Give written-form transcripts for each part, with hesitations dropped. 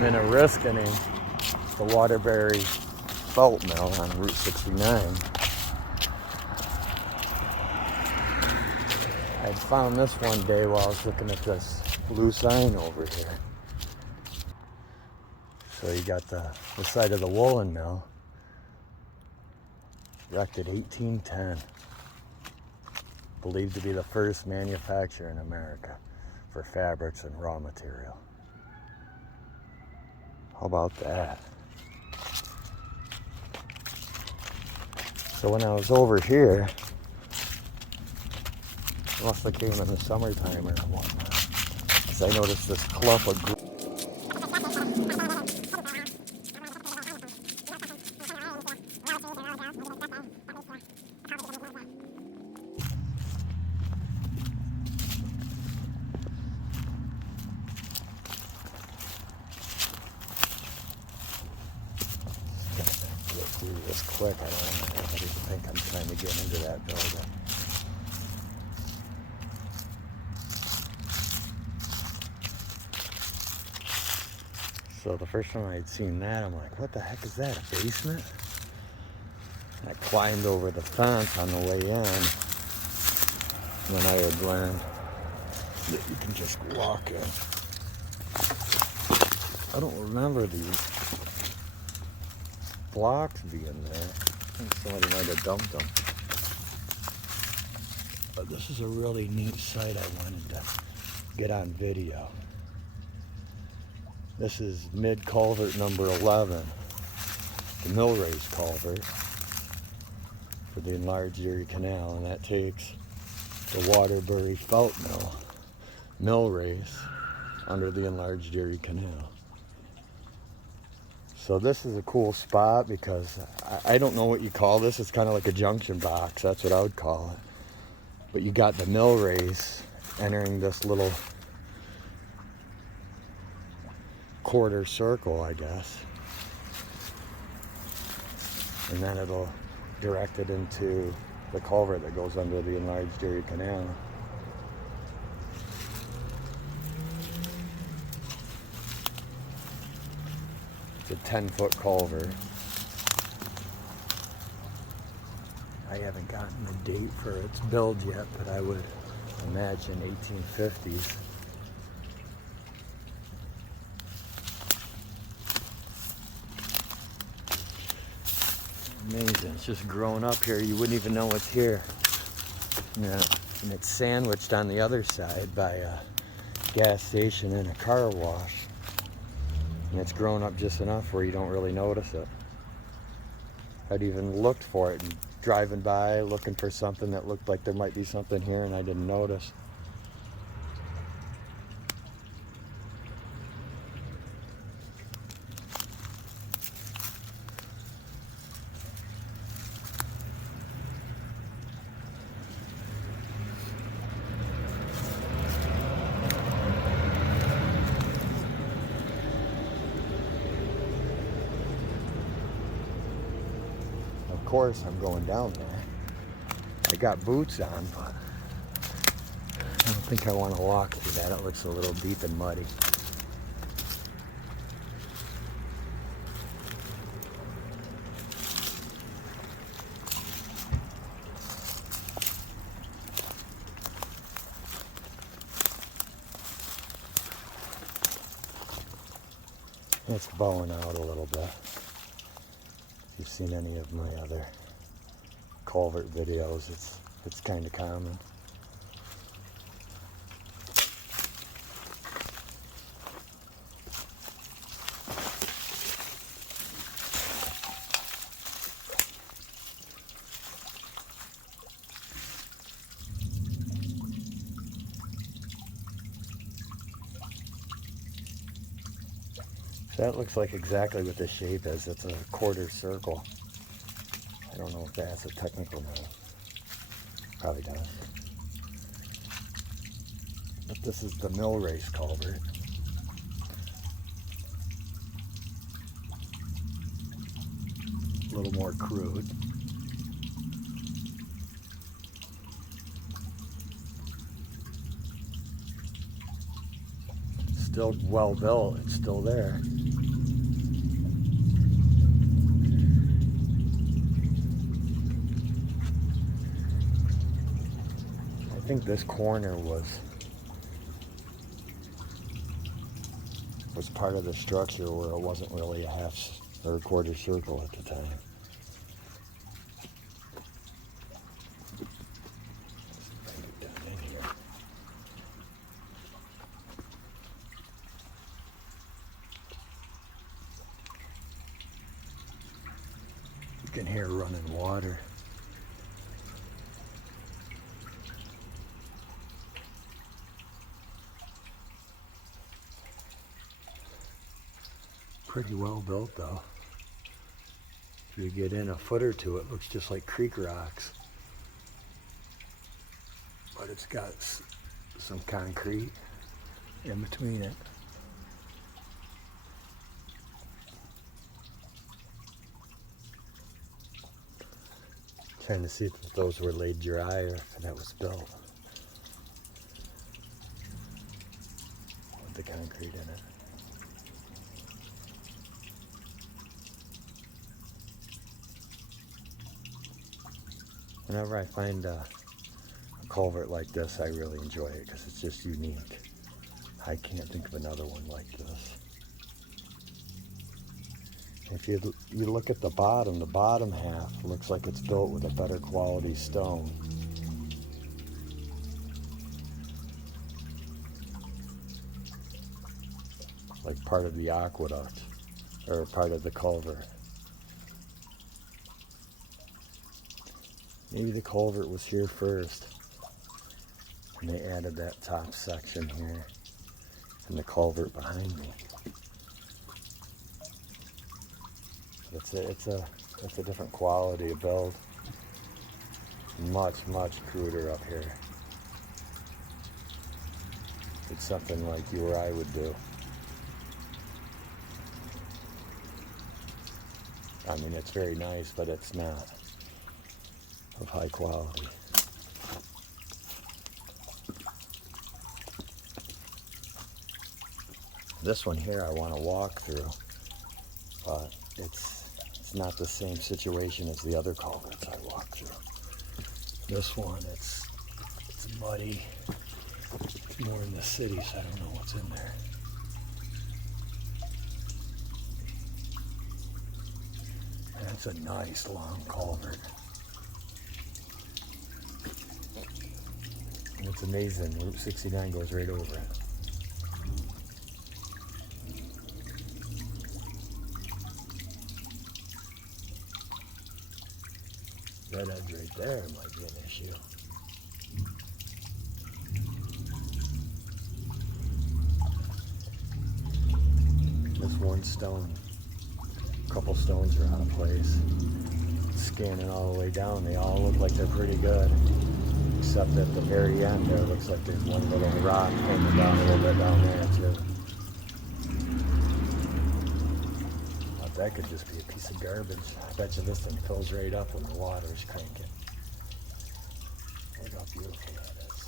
I'm in Oriskany, the Waterbury Felt Mill on Route 69. I found this one day while I was looking at this blue sign over here. So you got the site of the woolen mill, erected 1810. Believed to be the first manufacturer in America for fabrics and raw material. How about that? So when I was over here, must have came in the summertime or whatnot, as I noticed this clump of green. Do this quick. I don't even think I'm trying to get into that building. So the first time I had seen that, I'm like, what the heck is that, a basement? I climbed over the fence on the way in, and then I had learned that you can just walk in. I don't remember these blocks being there. I think somebody might have dumped them. But this is a really neat site I wanted to get on video. This is mid-culvert number 11, the Millrace culvert for the Enlarged Erie Canal, and that takes the Waterbury Felt Mill, Millrace, under the Enlarged Erie Canal. So this is a cool spot because I don't know what you call this. It's kind of like a junction box. That's what I would call it. But you got the Millrace entering this little quarter circle, I guess. And then it'll direct it into the culvert that goes under the Enlarged Erie Canal. It's a 10-foot culvert. I haven't gotten the date for its build yet, but I would imagine 1850s. Amazing, it's just growing up here. You wouldn't even know what's here. Yeah. And it's sandwiched on the other side by a gas station and a car wash. And it's grown up just enough where you don't really notice it. I'd even looked for it and driving by looking for something that looked like there might be something here, and I didn't notice. Of course, I'm going down there. I got boots on, but I don't think I want to walk through that. It looks a little deep and muddy. It's bowing out a little bit. If you've seen any of my other culvert videos, it's kind of common. So that looks like exactly what the shape is. It's a quarter circle. I don't know if that's a technical name. Probably does. But this is the Millrace culvert. A little more crude. Still well built, it's still there. think this corner was part of the structure where it wasn't really a half or a quarter circle at the time. You can hear running water. Pretty well built though. If you get in a foot or two, it looks just like creek rocks. But it's got some concrete in between it. Trying to see if those were laid dry or if that was built with the concrete in it. Whenever I find a culvert like this, I really enjoy it because it's just unique. I can't think of another one like this. If you look at the bottom half looks like it's built with a better quality stone. Like part of the aqueduct or part of the culvert. Maybe the culvert was here first and they added that top section here and the culvert behind me. It's a different quality of build. Much cruder up here. It's something like you or I would do. I mean, it's very nice, but it's not of high quality. This one here I want to walk through, but it's not the same situation as the other culverts I walked through. This one, it's muddy. It's more in the city, so I don't know what's in there. That's a nice long culvert. And it's amazing, Route 69 goes right over it. That edge right there might be an issue. This one stone, a couple stones are out of place. Scanning all the way down, they all look like they're pretty good. Except at the very end there, looks like there's one little rock pointing down a little bit down there too. That could just be a piece of garbage. I bet you this thing fills right up when the water's cranking. Look how beautiful that is.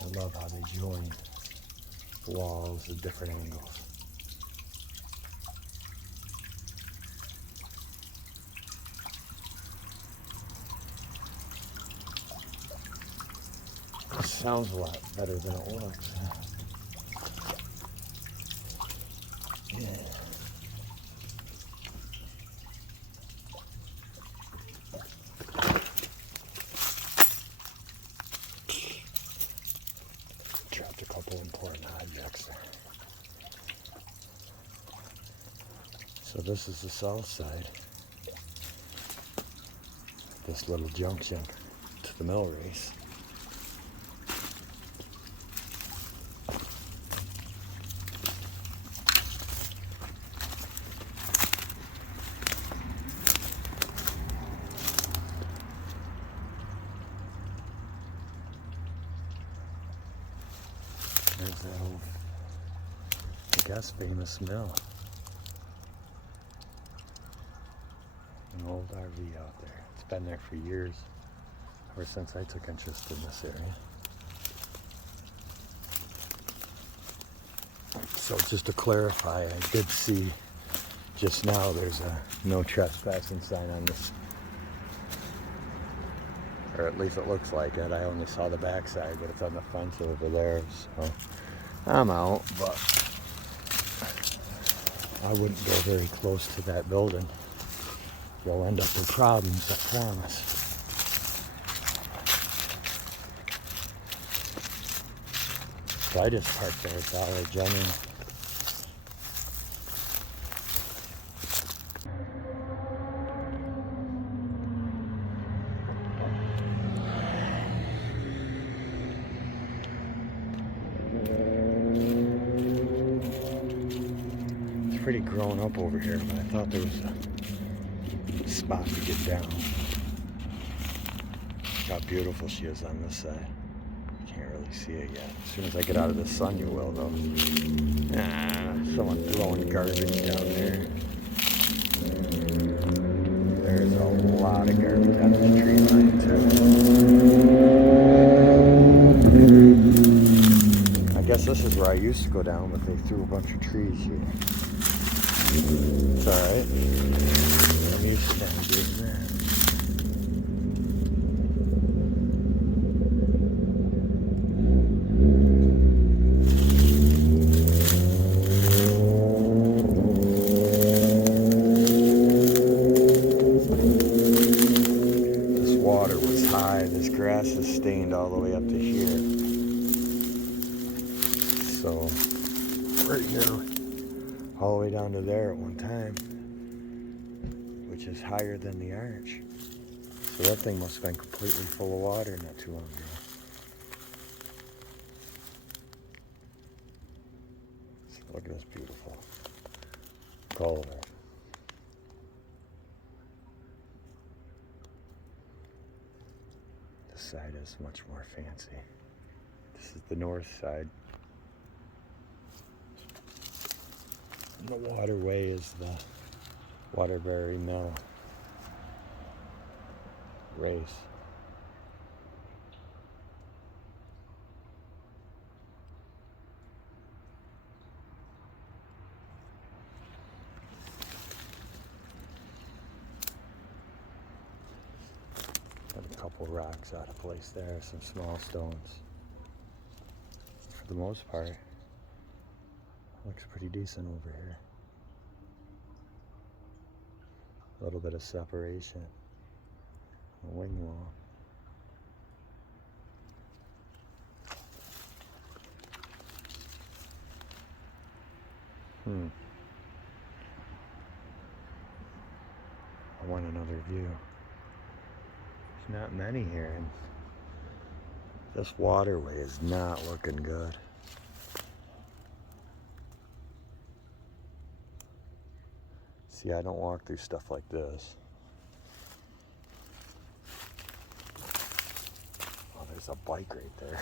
I love how they join walls at different angles. Sounds a lot better than it looks. Yeah. Dropped a couple important objects there. So this is the south side. This little junction to the Millrace. There's that old, I guess, famous mill. An old RV out there. It's been there for years, ever since I took interest in this area. So just to clarify, I did see just now there's a no trespassing sign on this, or at least it looks like it. I only saw the backside, but it's on the fence over there, so I'm out. But I wouldn't go very close to that building. You'll end up with problems, I promise. So I just parked there at Dollar General. It's pretty grown up over here, but I thought there was a spot to get down. Look how beautiful she is on this side. Can't really see it yet. As soon as I get out of the sun, you will, though. Someone throwing garbage down there. There's a lot of garbage out of the tree line, too. I guess this is where I used to go down, but they threw a bunch of trees here. It's alright. I'm used to navigating that. This grass is stained all the way up to here. So, right here, all the way down to there at one time, which is higher than the arch. So that thing must have been completely full of water not too long ago. So look at this beautiful Culvert. Side is much more fancy. This is the north side. And the waterway is the Waterbury Millrace. A couple rocks out of place there, some small stones. For the most part, looks pretty decent over here. A little bit of separation. A wing wall. I want another view. Not many here, and this waterway is not looking good. See, I don't walk through stuff like this. Oh, there's a bike right there.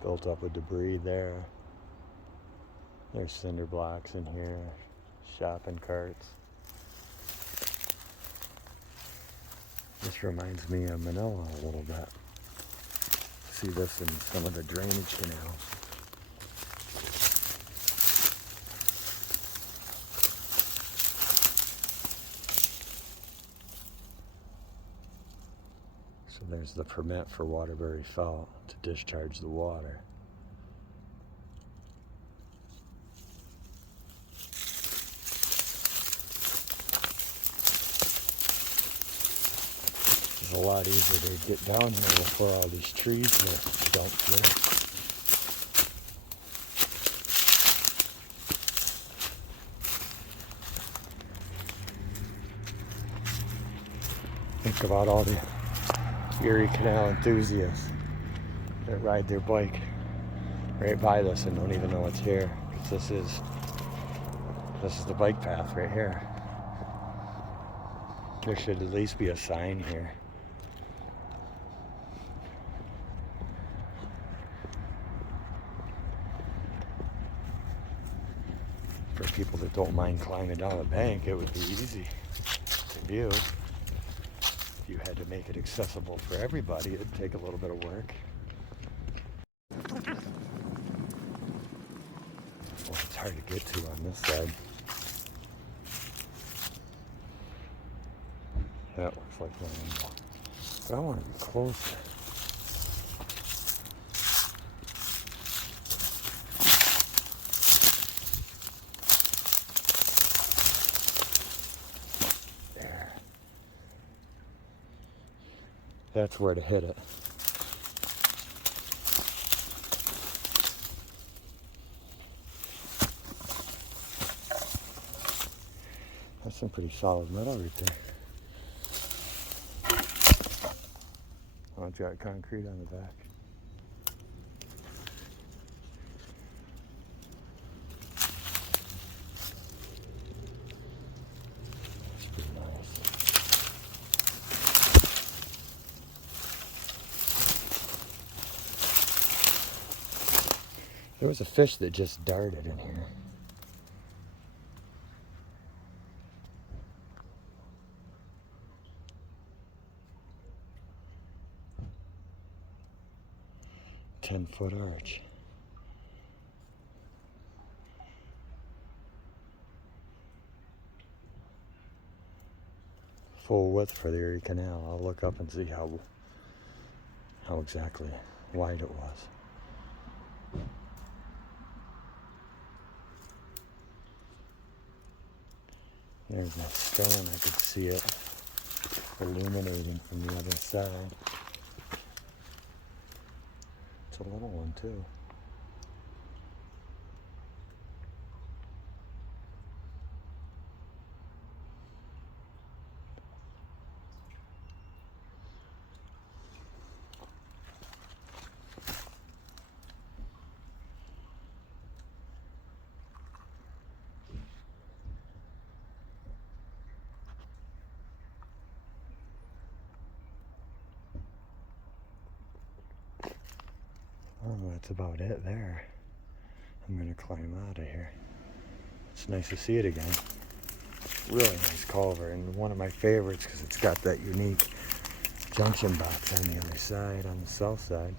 Built up with debris there. There's cinder blocks in here, shopping carts. This reminds me of Manila a little bit. See this in some of the drainage canals. So there's the permit for Waterbury Fault to discharge the water. It's a lot easier to get down here before all these trees are dumped here. Think about all the Erie Canal enthusiasts that ride their bike right by this and don't even know it's here. Because this is the bike path right here. There should at least be a sign here. For people that don't mind climbing down the bank, it would be easy to view. if you had to make it accessible for everybody, it'd take a little bit of work. Well, it's hard to get to on this side. That looks like one. But I want to be closer. There. That's where to hit it. That's some pretty solid metal right there. Oh, it's got concrete on the back. That's pretty nice. There was a fish that just darted in here. Ten-foot arch. Full width for the Erie Canal. I'll look up and see how exactly wide it was. There's that stone. I could see it illuminating from the other side. It's a little one too. Oh, that's about it there. I'm gonna climb out of here. It's nice to see it again. Really nice culvert, and one of my favorites because it's got that unique junction box on the other side, on the south side.